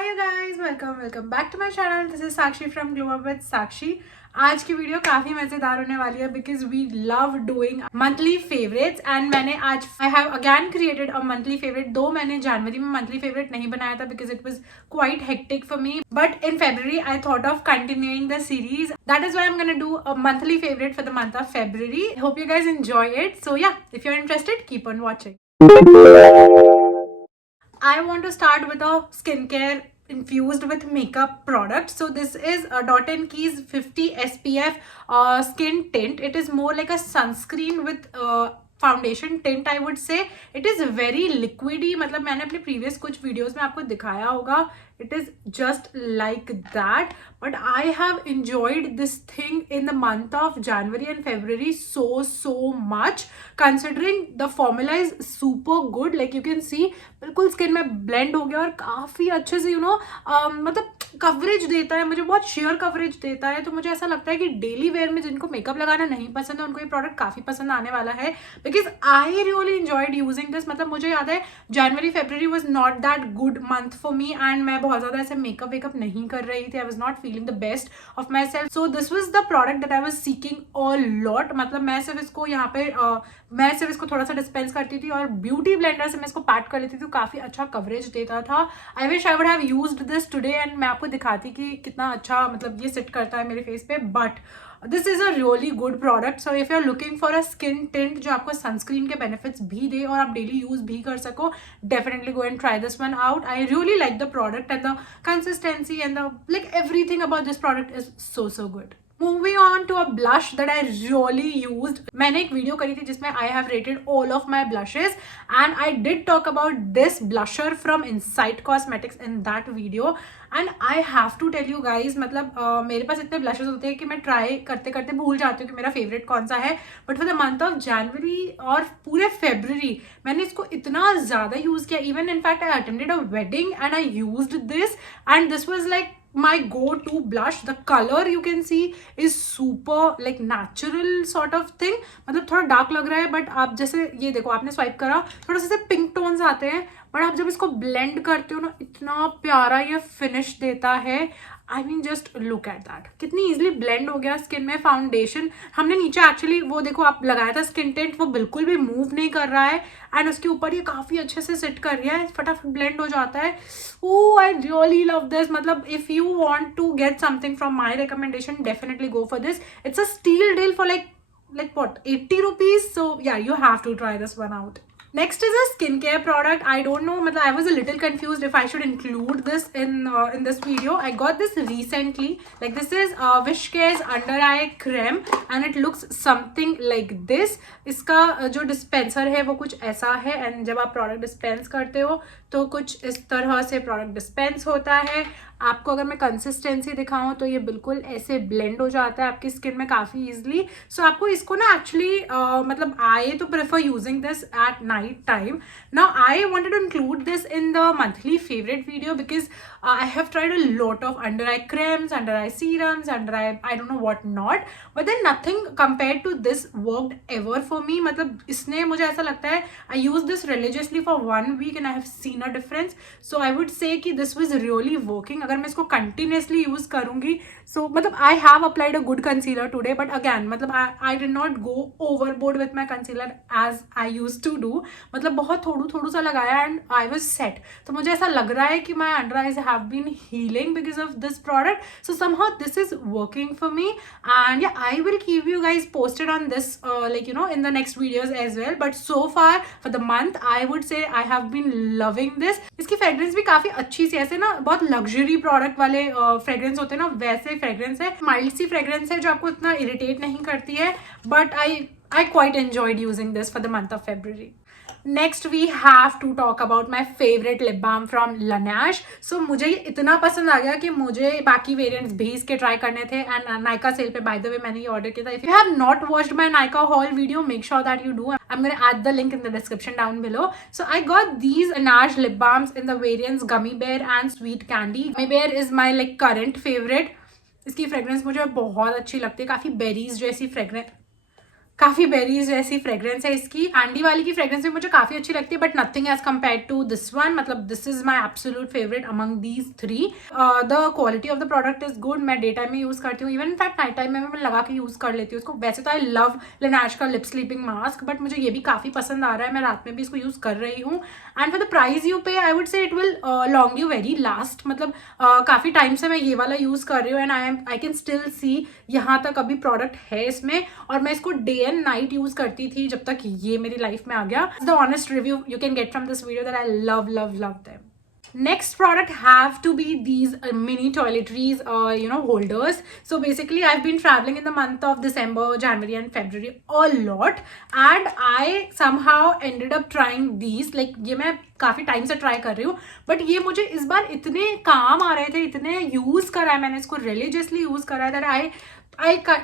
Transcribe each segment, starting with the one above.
Hi you guys, welcome back to my channel. This is Sakshi from glow up with Sakshi. आज की video काफी मजेदार होने वाली है because we love doing monthly favourites and मैंने आज I have again created a monthly favourite. Though मैंने जनवरी में मंथली फेवरेट नहीं बनाया था because it was quite hectic for me, but in February I thought of continuing the series. That is why I'm gonna do a monthly favorite for the month of February. Hope you guys enjoy it. So yeah, if you're interested, keep on watching. I want to start with a skincare infused with makeup product. So this is a Dot & Key's 50 SPF skin tint. It is more like a sunscreen with foundation tint I would say. It is very liquidy. मतलब मैंने अपने previous कुछ videos में आपको दिखाया होगा. It is just like that, but I have enjoyed this thing in the month of January and February so much, considering the formula is super good. Like you can see बिल्कुल skin में blend हो गया और काफ़ी अच्छे से मतलब coverage देता है. मुझे बहुत शेयर कवरेज देता है. तो मुझे ऐसा लगता है कि डेली वेयर में जिनको मेकअप लगाना नहीं पसंद है उनको ये प्रोडक्ट काफ़ी पसंद आने वाला है because I really enjoyed using this. मतलब मुझे याद है January February was not that good month for me and मैं बहुत ज़्यादा ऐसे मेकअप वेकअप नहीं कर रही थी. I was not feeling the best of my self. So this was the product that I was seeking a lot. मतलब मैं सिर्फ इसको यहाँ पे मैं सिर्फ इसको थोड़ा सा डिस्पेंस करती थी और ब्यूटी ब्लेंडर से मैं इसको पैट कर लेती थी. तो काफ़ी अच्छा कवरेज देता था. I wish I would have used this today and मैं आपको दिखाती कि कितना अच्छा मतलब ये सेट करता है मेरे फेस पे. But this is a really good product. So if you are looking for a skin tint जो आपको सनस्क्रीन के बेनिफिट्स भी दे और आप डेली यूज भी कर सको, definitely go and try this one out. I really like the product and the consistency and the like everything about this product is so good. Moving on to a blush that I really used. मैंने एक video करी थी जिसमें I have rated all of my blushes and I did talk about this blusher from Insight Cosmetics in that video. And I have to tell you guys, मतलब मेरे पास इतने blushes होते हैं कि मैं ट्राई करते करते भूल जाती हूँ कि मेरा फेवरेट कौन सा है. But for the month of January और पूरे फेब्रवरी मैंने इसको इतना ज़्यादा यूज़ किया. Even in fact I attended a wedding and I used this and this was like my go-to blush. The color you can see is super like natural sort of thing. मतलब थोड़ा dark लग रहा है but आप जैसे ये देखो आपने स्वाइप करा थोड़ा सा पिंक टोन्स आते हैं बट आप जब इसको ब्लेंड करते हो ना इतना प्यारा ये फिनिश देता है. I mean just look at that. कितनी इजीली ब्लेंड हो गया स्किन में. फाउंडेशन हमने नीचे एक्चुअली वो देखो आप लगाया था स्किन टेंट, वो बिल्कुल भी मूव नहीं कर रहा है एंड उसके ऊपर ये काफ़ी अच्छे से सेट कर रहा है. फटाफट ब्लेंड हो जाता है. Oh I really love this. मतलब if you want to get something from my recommendation definitely go for this. It's a steal deal for like what 80 rupees. So yeah, you have to try this one out. Next is a skincare product. I don't know, matlab I was a little confused if I should include this in this video. I got this recently. Like this is Wishcare's under eye creme and it looks something like this. इसका जो dispenser है वो कुछ ऐसा है and जब आप product dispense करते हो तो कुछ इस तरह से प्रोडक्ट डिस्पेंस होता है. आपको अगर मैं कंसिस्टेंसी दिखाऊं तो ये बिल्कुल ऐसे ब्लेंड हो जाता है आपकी स्किन में काफ़ी ईजिली. सो आपको इसको ना एक्चुअली मतलब आई तो prefer using this at night time. Now I wanted to include this in the monthly favourite video because I have tried a lot of under eye creams, under eye serums, under eye I don't know what not, but then nothing compared to this worked ever for me. मतलब इसने मुझे ऐसा लगता है I used this religiously for 1 week and I have seen a difference. So I would say कि this was really working. अगर मैं इसको continuously use करूँगी so मतलब I have applied a good concealer today, but again मतलब I did not go overboard with my concealer as I used to do. मतलब बहुत थोड़ा सा लगाया and I was set. तो मुझे ऐसा लग रहा है कि my under eyes have been healing because of this product. So somehow this is working for me and yeah, I will keep you guys posted on this like you know in the next videos as well. But so far for the month I would say I have been loving this. इसकी fragrance भी काफ़ी अच्छी सी ऐसे ना बहुत luxury product वाले fragrance होते हैं ना वैसे फ्रेग्रेंस है. माइल्ड सी फ्रेग्रेंस है जो आपको इतना इरिटेट नहीं करती है. But I quite enjoyed using this for the month of February. Next we have to talk about my favourite lip balm from Laneige. So मुझे ये इतना पसंद आ गया कि मुझे बाकी वेरिएंट्स भी इसके ट्राई करने थे एंड नायका सेल पे बाय द वे मैंने ये ऑर्डर किया था. If you have not watched my Nykaa hall video make sure that you do. I'm going to add the link in the description down below. So I got these Laneige lip balms in the variants Gummy Bear and Sweet Candy. Gummy Bear is my like current favorite. इसकी fragrance मुझे बहुत अच्छी लगती है. काफ़ी berries जैसी fragrance काफी berries जैसी फ्रेग्रेंस है इसकी। कैंडी वाली की फ्रेग्रेंस भी मुझे काफी अच्छी लगती है, but nothing as compare to this one. मतलब this is my absolute favourite among these 3। The quality of the product is good. मैं डे टाइम में यूज करती हूँ, इवन इनफैक्ट नाइट टाइम में मैं लगा के यूज कर लेती हूँ उसको। वैसे तो आई लव Laneige का लिप स्लीपिंग मास्क, बट मुझे ये भी काफी पसंद आ रहा है, मैं रात में भी इसको यूज कर रही हूँ। And for the price you pay I would say it will long you very last. मतलब काफी टाइम से मैं ये वाला यूज कर रही हूँ and I can still see यहाँ तक अभी प्रोडक्ट है इसमें, और मैं इसको डे एंड नाइट यूज करती थी जब तक ये मेरी लाइफ में आ गया। The honest review you can get from this video that I love love love them. Next product have to be these mini toiletries, holders. So basically I've been traveling in the month of December, January and February a lot, and I somehow ended up trying these. Like ये मैं काफी time से try कर रही हूँ, but ये मुझे इस बार इतने काम आ रहे थे, इतने यूज करा है मैंने इसको, रिलीजियसली यूज करा है that I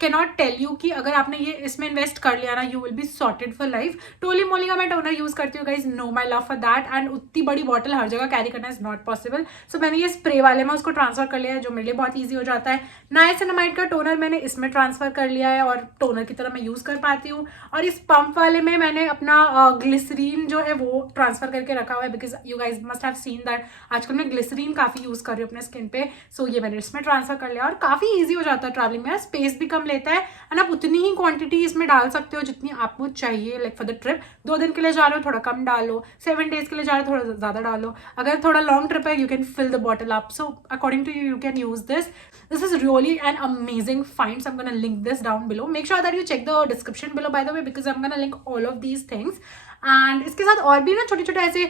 cannot tell you कि अगर आपने ये इसमें इन्वेस्ट कर लिया ना, you will be sorted for life. Tony Moly का मैं टोनर यूज करती हूँ guys, no my love for that, and उतनी बड़ी बॉटल हर जगह कैरी करना इज नॉट पॉसिबल। सो मैंने ये स्प्रे वाले में उसको ट्रांसफर कर लिया है, जो मेरे लिए बहुत ईजी हो जाता है। नाइसिनामाइड का टोनर मैंने इसमें ट्रांसफर कर लिया है और टोनर की तरह मैं यूज कर पाती हूँ। और इस पंप वाले में मैंने अपना ग्लिसरीन जो है वो ट्रांसफर करके रखा हुआ है, because you guys must have seen that आजकल मैं ग्लिसरीन काफी यूज कर रही हूँ अपने स्किन पे। सो ये मैंने इसमें ट्रांसफर कर लिया और काफी ईजी हो जाता है ट्रैवलिंग में, स्पेस भी कम लेता है एंड आप उतनी ही क्वांटिटी इसमें डाल सकते हो जितनी आपको चाहिए। लाइक फॉर द ट्रिप 2 दिन के लिए जा रहे हो थोड़ा कम डालो, 7 डेज के लिए जा रहे हो थोड़ा ज्यादा डालो, अगर थोड़ा लॉन्ग ट्रिप है you can fill the bottle up. So according to you can use this is really an amazing find. So I am gonna link this down below, make sure that you check the description below by the way, because I am gonna link all of these things. And इसके साथ और भी ना छोटे छोटे ऐसे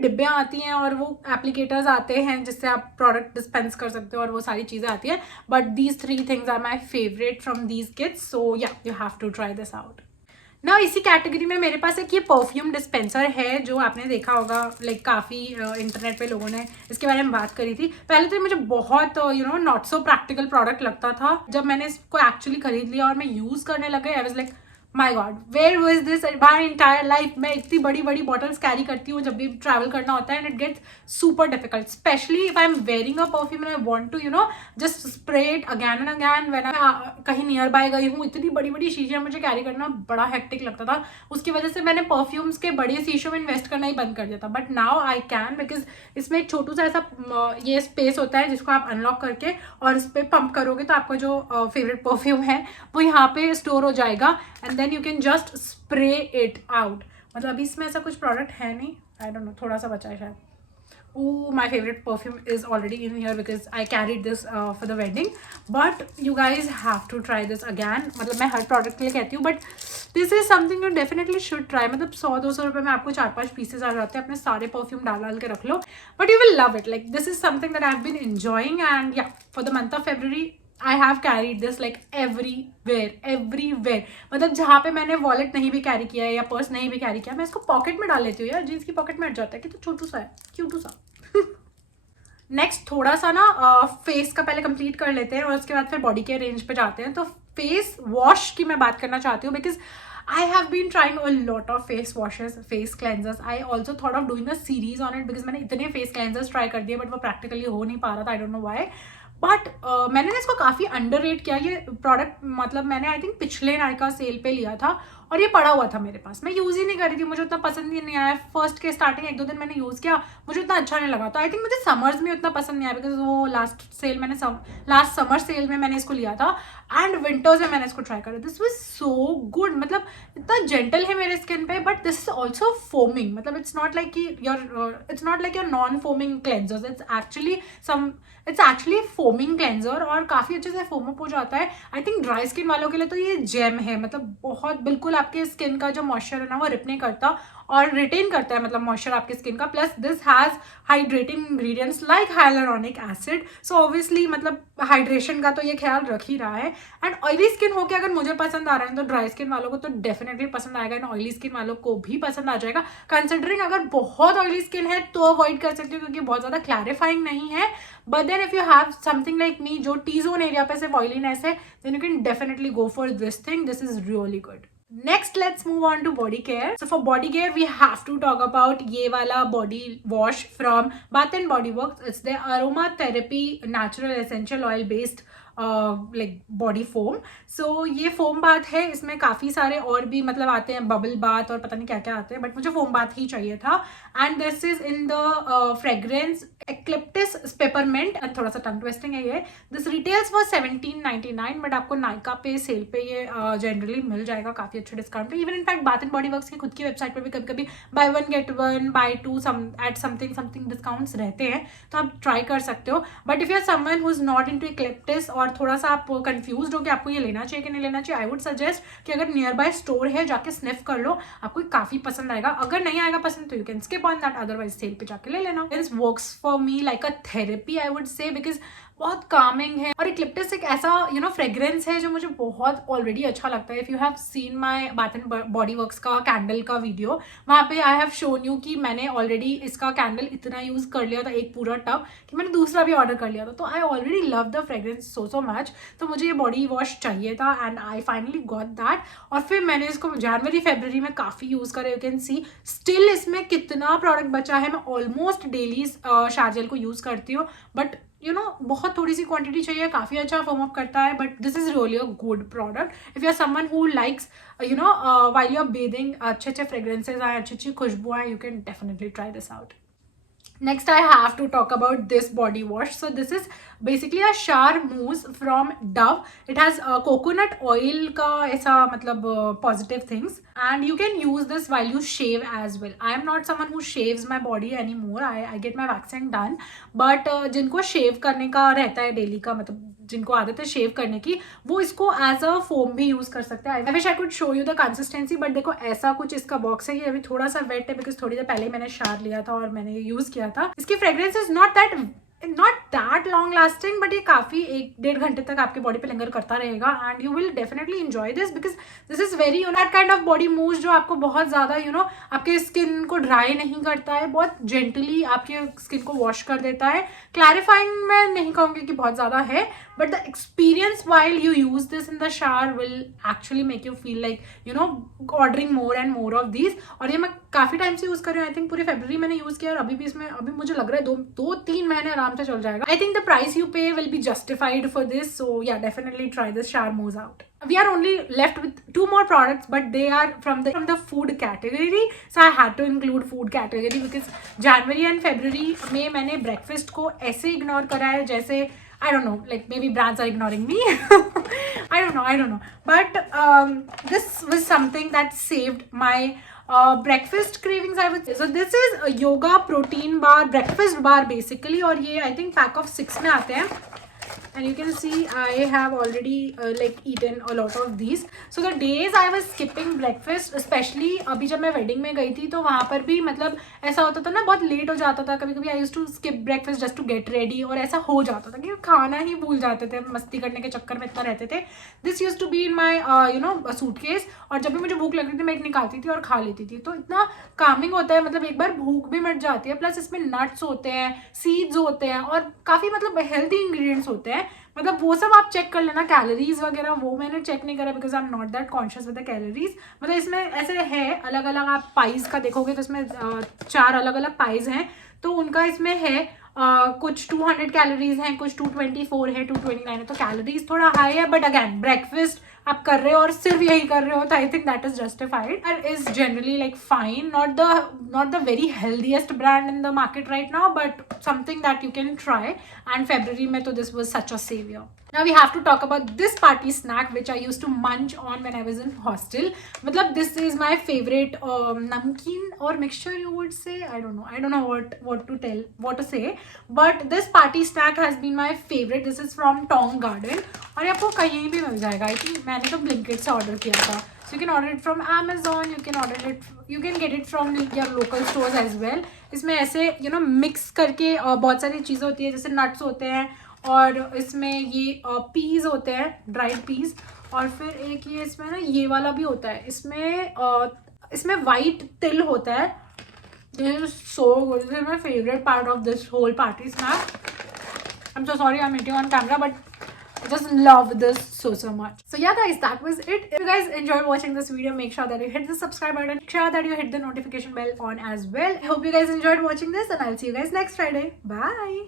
डिब्बे आती हैं और वो एप्लीकेटर्स आते हैं जिससे आप प्रोडक्ट डिस्पेंस कर सकते हो और वो सारी चीज़ें आती हैं, but these 3 things are my favourite from these kits. So yeah you have to try this out. ना इसी कैटेगरी में मेरे पास एक ये परफ्यूम डिस्पेंसर है जो आपने देखा होगा, लाइक काफ़ी इंटरनेट पे लोगों ने इसके बारे में बात करी थी। पहले तो ये मुझे बहुत नॉट सो प्रैक्टिकल प्रोडक्ट लगता था, जब मैंने इसको एक्चुअली खरीद लिया और मैं यूज़ करने लग गई I was like my god where was this my entire life. मैं इतनी बड़ी बड़ी बॉटल्स कैरी करती हूँ जब भी ट्रैवल करना होता है and it gets super difficult, specially if I am wearing a perfume and I want to just spray it again and again when I कहीं नियर बाय गई हूँ। इतनी बड़ी बड़ी शीशियाँ मुझे कैरी करना बड़ा हेक्टिक लगता था, उसकी वजह से मैंने परफ्यूम्स के बड़े शीशों में इन्वेस्ट करना ही बंद कर दिया था। But now I can, because इसमें एक छोटू सा ऐसा ये स्पेस होता है जिसको आप अनलॉक करके और इस पर पंप करोगे तो आपका जो फेवरेट परफ्यूम है वो यहाँ पे स्टोर हो जाएगा and then you can just spray it out. मतलब अभी इसमें ऐसा कुछ प्रोडक्ट है नहीं, आई डोंट नो, थोड़ा सा बचा है शायद। Oh, my favorite perfume is already in here because I carried this for the wedding. But you guys have to try this again. मतलब मैं हर प्रोडक्ट के लिए कहती हूँ, but this is something you definitely should try. मतलब 100-200 रुपये में आपको 4-5 पीसेस आ जाते हैं, अपने सारे परफ्यूम डाल के रख लो, but you will love it. Like this is something that I've been enjoying, and yeah, for the month of February I have carried this like everywhere. मतलब जहाँ पे मैंने वॉलेट नहीं भी कैरी किया है या पर्स नहीं भी कैरी किया, मैं इसको पॉकेट में डाल लेती हूँ यार, जीन्स की पॉकेट में हट जाता है कि तो छोटू सा है, क्यूटू सा। नेक्स्ट थोड़ा सा ना फेस का पहले कंप्लीट कर लेते हैं और उसके बाद फिर बॉडी केयर रेंज पे जाते हैं। तो फेस वॉश की मैं बात करना चाहती हूँ because I have been trying a lot of face washes, face cleansers. I also thought of doing a series on it because मैंने इतने face cleansers try कर दिए बट वो practically हो नहीं पा रहा था, I don't know why. But मैंने ना इसको काफ़ी अंडर रेट किया ये प्रोडक्ट। मतलब मैंने आई थिंक पिछले नायका सेल पे लिया था और ये पड़ा हुआ था मेरे पास, मैं यूज़ ही नहीं कर रही थी, मुझे उतना पसंद ही नहीं आया। फर्स्ट के स्टार्टिंग 1-2 दिन मैंने यूज़ किया, मुझे उतना अच्छा नहीं लगा। तो आई थिंक मुझे समर्स में उतना पसंद नहीं आया बिकॉज वो लास्ट समर सेल में मैंने इसको लिया था एंड विंटर्स में मैंने इसको ट्राई करा। दिस वाज सो गुड, मतलब इतना जेंटल है मेरे स्किन पे, but this is also foaming. मतलब it's not like your non foaming cleansers, it's actually foaming cleanser और काफ़ी अच्छे से फोम अप हो जाता है। आई थिंक ड्राई स्किन वालों के लिए तो ये जेम है, मतलब बहुत बिल्कुल आपके स्किन का जो मॉइस्चर है ना वो रिप नहीं करता और रिटेन करता है, मतलब मॉइस्चर आपके स्किन का। Plus this has hydrating ingredients like hyaluronic acid, so obviously मतलब हाइड्रेशन का तो ये ख्याल रख ही रहा है। एंड ऑयली स्किन होके अगर मुझे पसंद आ रहा है तो ड्राई स्किन वालों को तो डेफिनेटली पसंद आएगा एंड ऑयली स्किन वालों को भी पसंद आ जाएगा। कंसिडरिंग अगर बहुत ऑयली स्किन है तो अवॉइड कर सकते हो क्योंकि बहुत ज़्यादा क्लैरिफाइंग नहीं है। But then if you have something like me जो टी जोन एरिया पे सिर्फ ऑयलीनेस है, then you can definitely go for this thing, this is really good. Next, let's move on to body care. So for body care, we have to talk about ये वाला body wash from Bath and Body Works. It's the aromatherapy natural essential oil based like body foam. So ये foam bath है, इसमें काफ़ी सारे और भी मतलब आते हैं, बबल बाथ और पता नहीं क्या क्या आते हैं, बट मुझे फोम बाथ ही चाहिए था. And this is in the fragrance eucalyptus peppermint. थोड़ा सा टंग ट्विस्टिंग है ये. दिस रिटेल्स फॉर 1799, बट आपको नायका पे सेल पे ये जनरली मिल जाएगा काफ़ी अच्छे डिस्काउंट पे. Even in fact bath and body works की खुद की वेबसाइट पर भी कभी कभी buy one get one buy two at something discounts रहते हैं, तो आप ट्राई कर सकते हो. But if you are someone who is not into eucalyptus और थोड़ा सा आप कंफ्यूज हो कि आपको ये लेना चाहिए कि नहीं लेना चाहिए, आई वुड सजेस्ट कि अगर नियर बाय स्टोर है जाके स्निफ कर लो, आपको काफ़ी पसंद आएगा. अगर नहीं आएगा पसंद तो you can skip on that, otherwise sale पे जाके ले लेना. It's works for me like a therapy I would say, because बहुत कामिंग है. और एक्लिप्टिस एक ऐसा फ्रेग्रेंस है जो मुझे बहुत ऑलरेडी अच्छा लगता है. If you have seen my bath and body works का कैंडल का वीडियो, वहाँ पे आई हैव शोन यू कि मैंने ऑलरेडी इसका कैंडल इतना यूज़ कर लिया था, एक पूरा टब, कि मैंने दूसरा भी ऑर्डर कर लिया था. तो I already love the fragrance so much. तो मुझे ये बॉडी वॉश चाहिए था and I finally got that. और फिर मैंने इसको जनवरी फरवरी में काफ़ी यूज़ करा. यू कैन सी स्टिल इसमें कितना प्रोडक्ट बचा है. मैं ऑलमोस्ट डेली शार जेल को यूज़ करती हूँ, बट बहुत थोड़ी सी क्वांटिटी चाहिए, काफ़ी अच्छा फॉर्म अप करता है. But this is really a good product if you are someone who likes while you are bathing अच्छे अच्छे फ्रेग्रेंसेज आए, अच्छी अच्छी खुशबू आए, you can definitely try this out. Next, I have to talk about this body wash. So this is basically a shower mousse from Dove. It has coconut oil का ऐसा मतलब positive things, and you can use this while you shave as well. I am not someone who shaves my body anymore. I get my waxing done, but जिनको shave करने का रहता है daily का, मतलब जिनको आदत है शेव करने की, वो इसको एज अ फोम भी यूज कर सकते हैं. I wish I could show you the consistency, but देखो ऐसा कुछ इसका बॉक्स है. ये अभी थोड़ा सा वेट है बिकॉज थोड़ी देर पहले मैंने शार लिया था और मैंने ये यूज किया था. इसकी fragrance is not that long lasting, but ये काफ़ी 1-1.5 घंटे तक आपकी बॉडी पे लिंगर करता रहेगा. And you will definitely enjoy this because this is very that kind of body moves जो आपको बहुत ज़्यादा आपके स्किन को ड्राई नहीं करता है, बहुत जेंटली आपके स्किन को वॉश कर देता है. क्लैरिफाइंग मैं नहीं कहूँगी कि बहुत ज़्यादा है, but the experience while you use this in the shower will actually make you feel like ordering more and more of these. और ये मैं काफ़ी टाइम से यूज़ कर रही हूँ. आई थिंक पूरे फरवरी मैंने यूज़ किया और अभी भी इसमें अभी मुझे लग रहा है 2-3 महीने आराम से चल जाएगा. I think the price you pay will be justified for this. So yeah definitely try this shower mousse out. We are only left with 2 more products, but they are from the food category. So I had to include food category because January and February में मैंने breakfast को ऐसे ignore करा है जैसे I don't know, like maybe brands are ignoring me. I don't know. But this was something that saved my breakfast cravings, I would say. So this is a yoga protein bar, breakfast bar basically, और ये I think pack of 6 में आते हैं. And you can see I have already eaten a lot of these. So the days I was skipping breakfast, especially अभी जब मैं wedding में गई थी तो वहाँ पर भी मतलब ऐसा होता था ना, बहुत लेट हो जाता था. कभी कभी I used to skip breakfast just to get ready, और ऐसा हो जाता था कि खाना ही भूल जाते थे, मस्ती करने के चक्कर में इतना रहते थे. This used to be in my suitcase, और जब भी मुझे भूख लगती थी मैं एक निकालती थी और खा लेती थी. तो इतना कामिंग होता है, मतलब एक बार भूख भी मिट जाती है. प्लस इसमें नट्स होते हैं, सीड्स होते हैं और काफ़ी मतलब हेल्दी इंग्रेडिएंट्स होते हैं. मतलब वो सब आप चेक कर लेना. कैलोरीज वगैरह वो मैंने चेक नहीं करा because I am not that conscious with the calories. मतलब इसमें ऐसे है अलग अलग, आप पाइज का देखोगे तो इसमें 4 अलग अलग पाइज हैं. तो उनका इसमें है कुछ 200 कैलोरीज हैं, कुछ 224 है, 229 है. तो कैलोरीज थोड़ा हाई है, बट अगैन ब्रेकफास्ट आप कर रहे हो और सिर्फ यही कर रहे हो तो I think that is justified. And is generally like fine, not the very healthiest brand in the market right now, but something that you can try. And February में तो this was such a saviour. Now we have to talk about this party snack which I used to munch on when I was in hostel. मतलब this is my favorite namkeen or mixture you would say. I don't know what to say. But this party snack has been my favorite. This is from Tong Garden और ये आपको कहीं भी मिल जाएगा. I think मैंने तो Blinkit से order किया था. So you can order it from Amazon. You can get it from your local stores as well. इसमें ऐसे mix करके बहुत सारी चीज़ें होती है, जैसे nuts होते हैं और इसमें ये पीस होते हैं, ड्राइड पीस. और फिर एक ये इसमें ना ये वाला भी होता है. इसमें वाइट तिल होता है. This is so good. This is my favourite part of this whole party snack. I am so sorry I am eating on camera, but I just love this so much. So yeah guys, that was it. If you guys enjoyed watching this video, make sure that you hit the subscribe button, make sure that you hit the notification bell on as well. I hope you guys enjoyed watching this and I'll see you guys next Friday. Bye.